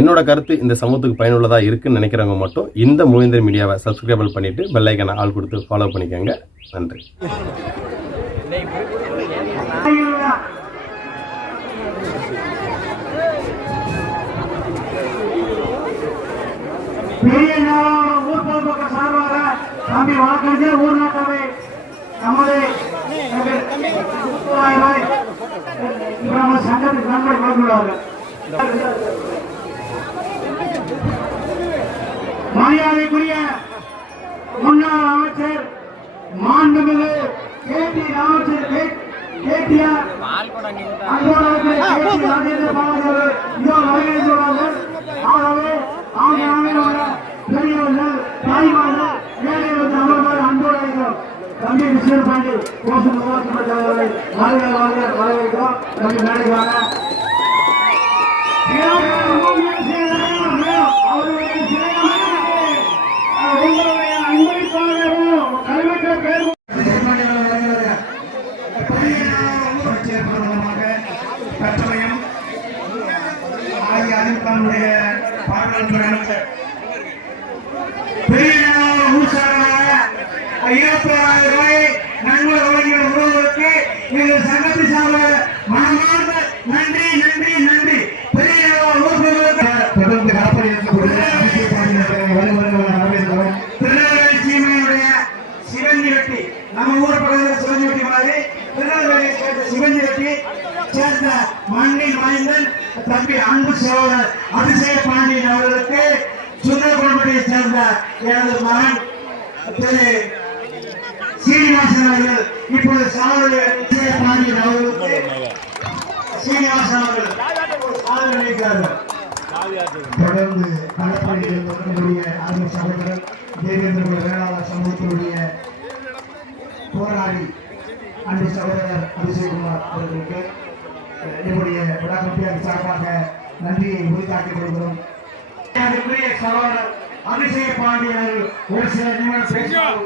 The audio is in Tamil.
என்னோட கருத்து இந்த சமூகத்துக்கு பயனுள்ளதாக இருக்குன்னு நினைக்கிறவங்க மட்டும் இந்த மூவேந்தர் மீடியாவை சப்ஸ்கிரைபிள் பண்ணிவிட்டு பெல் ஐக்கானை ஆள் கொடுத்து ஃபாலோ பண்ணிக்கோங்க. நன்றி. ஊர் பொதுமக்கள் சார்பாக தம்பி வழக்கறிஞர் ஊர் நாட்டாவை நமது சங்கத்துக்கு நன்மை வழங்குள்ளார்கள். மரியாதைக்குரிய முன்னாள் அமைச்சர் மாண்புமிகு கேடி ராமச்சந்திரன் கேடிஆர் ராஜேந்திர பாலாஜி இதோ வரவேற்கிறார்கள். ஆகவே பெரியவர்கள் தாய்மார்கள் ஏழைகள் அமர்வார் அன்போடு அழைக்கிறோம். தம்பி மிஸ்டர் பாண்டி கோஷம் உருவாக்கப்பட்டவர்களை வரவேற்கிறோம். தம்பி மேடைக்காக உங்களுடைய அன்பளிப்பாகவும் கல்வெட்டு பேர் கட்டளையும் ஆகிய அதிமுகவுடைய பாராளுமன்ற நன்மை வழங்கிய உறவுகளுக்கு எங்கள் சங்கத்தை சார்ந்த மனமார்ந்த நன்றி நன்றி நன்றி. பெரிய தொடர்ந்து திருநெல்வேலி சீமையுடைய சிவஞ்சி வெட்டி நம்ம ஊர் பகுதியில் சிவஞ்சி வெட்டி மாதிரி திருநெல்வேலியை சேர்ந்த சிவஞ்சி வெட்டி சேர்ந்த மண்ணின் மைந்தன் தம்பி அன்பு சகோதரர் அதிசய பாண்டியன் அவர்களுக்கு சுந்தரகுளம்பட்டியை சேர்ந்த எனது மகன் திரு சீனிவாசன் அவர்கள் இப்போது சாதனை பாண்டியன் அவர்களுக்கு சீனிவாசன் அவர்கள் சாதனை அளிக்கிறார்கள். தொடர்ந்து களப்பணியில் இருக்கக்கூடிய அன்பு சகோதரர் தேவேந்திர வேளாளர் சமூகத்தினுடைய போராளி அன்பு சகோதரர் அபிஷேக்குமார் அவர்களுக்கு என்னுடைய விழா கமிட்டியார் சார்பாக நன்றியை உரித்தாக்கிக் கொள்கிறோம். சகோதரர் அதிசய பாண்டியன் ஒரு சில நிமிடம் பேசுவார்.